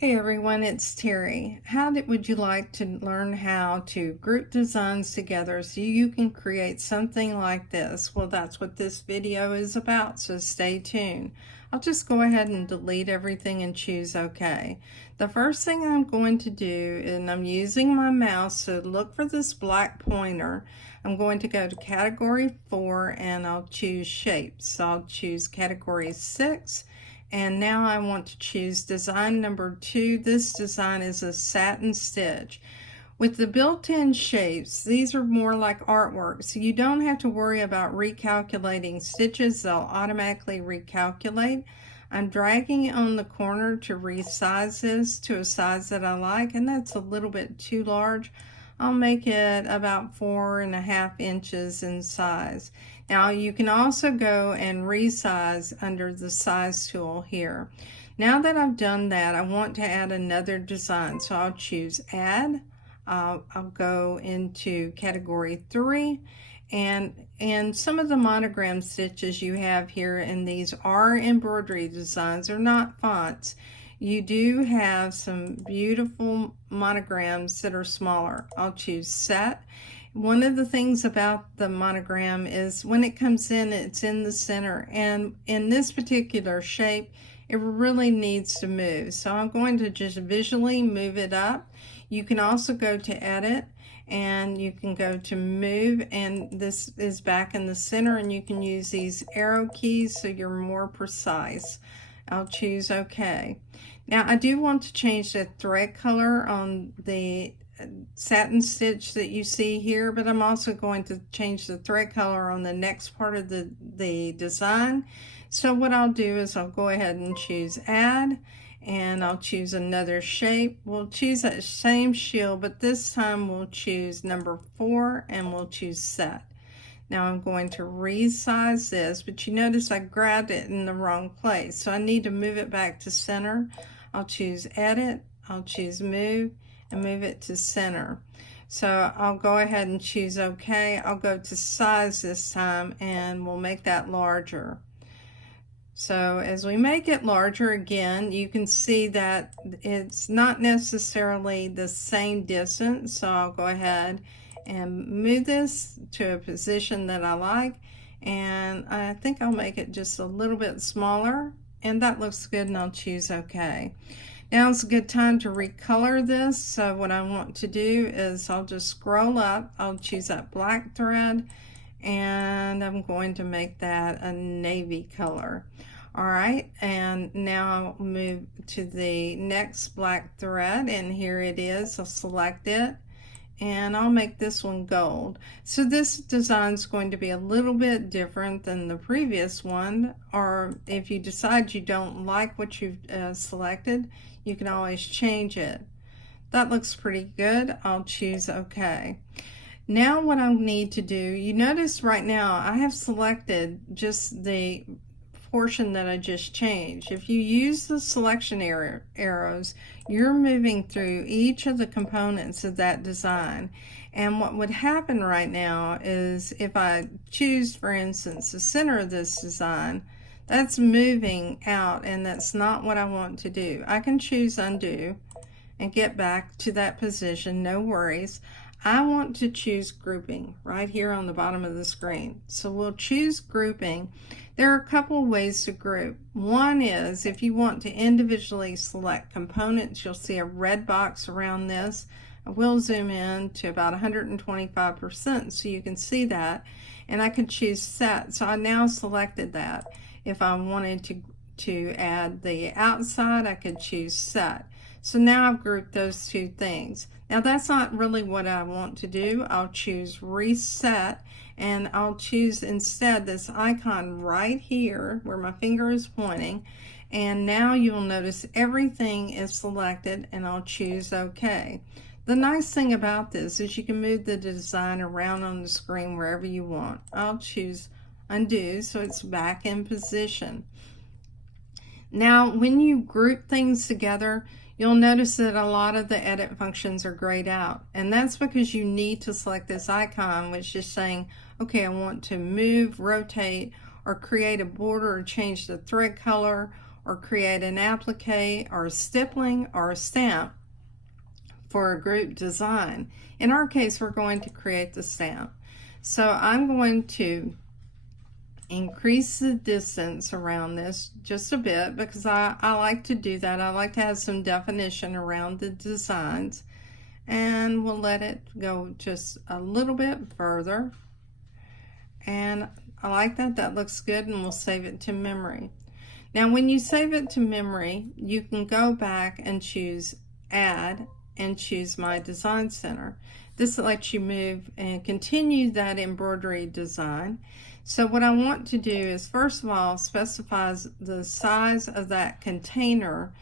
Hey everyone, it's Terry. Would you like to learn how to group designs together so you can create something like this? Well, that's what this video is about, so stay tuned. I'll just go ahead and delete everything and choose OK. The first thing I'm going to do, and I'm using my mouse to look for this black pointer, I'm going to go to category 4 and I'll choose shapes. So I'll choose category 6. And now I want to choose design number 2. This design is a satin stitch. With the built-in shapes, these are more like artwork, so you don't have to worry about recalculating stitches. They'll automatically recalculate. I'm dragging on the corner to resize this to a size that I like, and that's a little bit too large. I'll make it about 4.5 inches in size. Now you can also go and resize under the size tool here. Now that I've done that, I want to add another design, so I'll choose add. I'll go into category 3, and some of the monogram stitches you have here, and these are embroidery designs, they're not fonts. You do have some beautiful monograms that are smaller. I'll choose set. One of the things about the monogram is when it comes in, it's in the center, and in this particular shape it really needs to move, so I'm going to just visually move it up. You can also go to edit and you can go to move, and this is back in the center, and you can use these arrow keys so you're more precise. I'll choose OK. Now I do want to change the thread color on the satin stitch that you see here, but I'm also going to change the thread color on the next part of the design. So what I'll do is I'll go ahead and choose add, and I'll choose another shape. We'll choose that same shield, but this time we'll choose number 4 and we'll choose set. Now I'm going to resize this, but you notice I grabbed it in the wrong place, so I need to move it back to center. I'll choose edit, I'll choose move, and move it to center. So I'll go ahead and choose OK. I'll go to size this time, and we'll make that larger. So as we make it larger again, you can see that it's not necessarily the same distance, so I'll go ahead and move this to a position that I like, and I think I'll make it just a little bit smaller, and that looks good, and I'll choose OK. Now it's a good time to recolor this, so what I want to do is I'll just scroll up, I'll choose that black thread, and I'm going to make that a navy color. All right, and now I'll move to the next black thread, and here it is. I'll select it, and I'll make this one gold. So this design is going to be a little bit different than the previous one, or if you decide you don't like what you've selected, you can always change it. That looks pretty good. I'll choose OK. Now what I need to do, you notice right now I have selected just the portion that I just changed. If you use the selection arrows, you're moving through each of the components of that design. And what would happen right now is if I choose, for instance, the center of this design, that's moving out, and that's not what I want to do. I can choose undo and get back to that position, no worries. I want to choose grouping right here on the bottom of the screen. So we'll choose grouping. There are a couple of ways to group. One is if you want to individually select components, you'll see a red box around this. I will zoom in to about 125% so you can see that, and I can choose set. So I now selected that. If I wanted to add the outside, I could choose set. So now I've grouped those two things. Now that's not really what I want to do. I'll choose reset, and I'll choose instead this icon right here where my finger is pointing, and now you'll notice everything is selected, and I'll choose OK. The nice thing about this is you can move the design around on the screen wherever you want. I'll choose undo so it's back in position. Now when you group things together, you'll notice that a lot of the edit functions are grayed out, and that's because you need to select this icon, which is saying, okay, I want to move, rotate, or create a border, or change the thread color, or create an applique or a stippling or a stamp for a group design. In our case, we're going to create the stamp. So I'm going to increase the distance around this just a bit because I like to do that. I like to have some definition around the designs, and we'll let it go just a little bit further. And I like that. That looks good, and we'll save it to memory. Now when you save it to memory, you can go back and choose Add and choose My Design Center. This lets you move and continue that embroidery design. So what I want to do is, first of all, specify the size of that container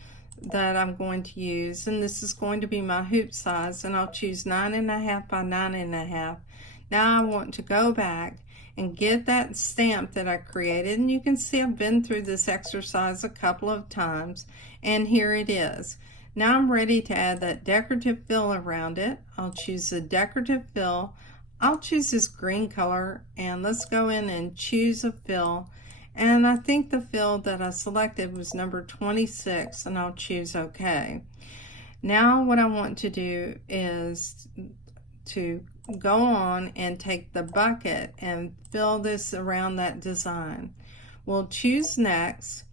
that I'm going to use, and this is going to be my hoop size, and I'll choose 9.5 by 9.5. Now I want to go back and get that stamp that I created, and you can see I've been through this exercise a couple of times, and here it is. Now I'm ready to add that decorative fill around it. I'll choose the decorative fill. I'll choose this green color, and let's go in and choose a fill. And I think the fill that I selected was number 26, and I'll choose OK. Now what I want to do is to go on and take the bucket and fill this around that design. We'll choose Next.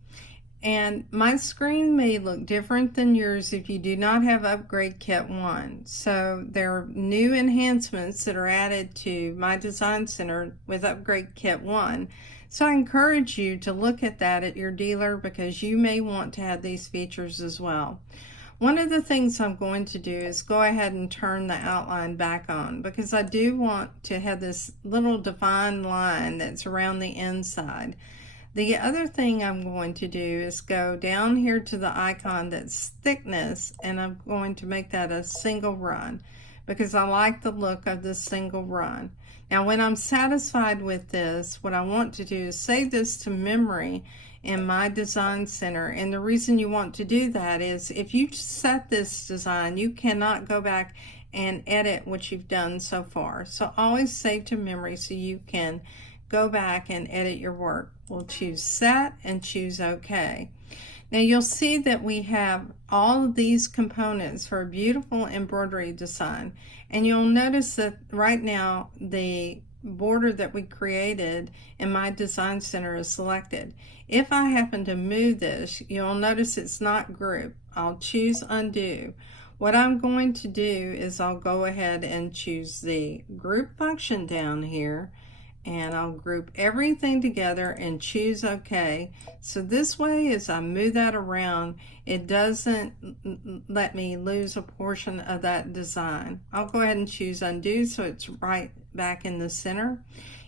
And my screen may look different than yours if you do not have Upgrade Kit 1. So there are new enhancements that are added to My Design Center with Upgrade Kit 1. So I encourage you to look at that at your dealer because you may want to have these features as well. One of the things I'm going to do is go ahead and turn the outline back on because I do want to have this little defined line that's around the inside. The other thing I'm going to do is go down here to the icon that's thickness, and I'm going to make that a single run because I like the look of the single run. Now when I'm satisfied with this, what I want to do is save this to memory in My Design Center. And the reason you want to do that is if you set this design, you cannot go back and edit what you've done so far. So always save to memory so you can go back and edit your work. We'll choose Set and choose OK. Now you'll see that we have all of these components for a beautiful embroidery design, and you'll notice that right now the border that we created in My Design Center is selected. If I happen to move this, you'll notice it's not grouped. I'll choose Undo. What I'm going to do is I'll go ahead and choose the group function down here, and I'll group everything together and choose OK. So this way, as I move that around, it doesn't let me lose a portion of that design. I'll go ahead and choose Undo so it's right back in the center.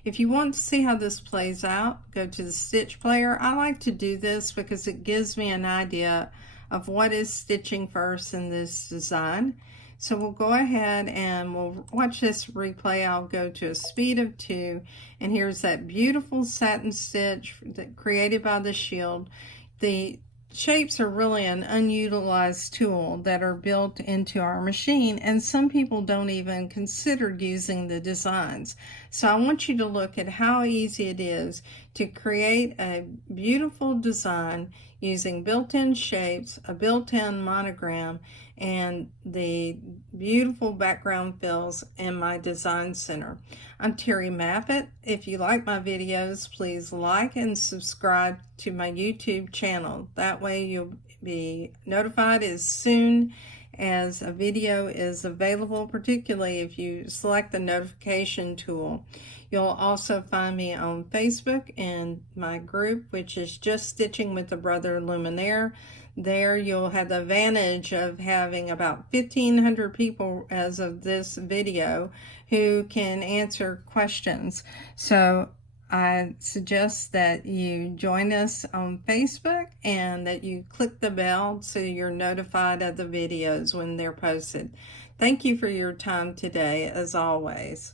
If you want to see how this plays out, go to the Stitch Player. I like to do this because it gives me an idea of what is stitching first in this design. So we'll go ahead and we'll watch this replay. I'll go to a speed of 2, and here's that beautiful satin stitch that created by the shield. The shapes are really an unutilized tool that are built into our machine, and some people don't even consider using the designs. So I want you to look at how easy it is to create a beautiful design using built-in shapes, a built-in monogram, and the beautiful background fills in My Design Center. I'm Terry Maffitt. If you like my videos, please like and subscribe to my YouTube channel. That way you'll be notified as soon as a video is available, particularly if you select the notification tool. You'll also find me on Facebook in my group, which is Just Stitching with the Brother Luminaire. There you'll have the advantage of having about 1,500 people as of this video who can answer questions. So I suggest that you join us on Facebook and that you click the bell so you're notified of the videos when they're posted. Thank you for your time today, as always.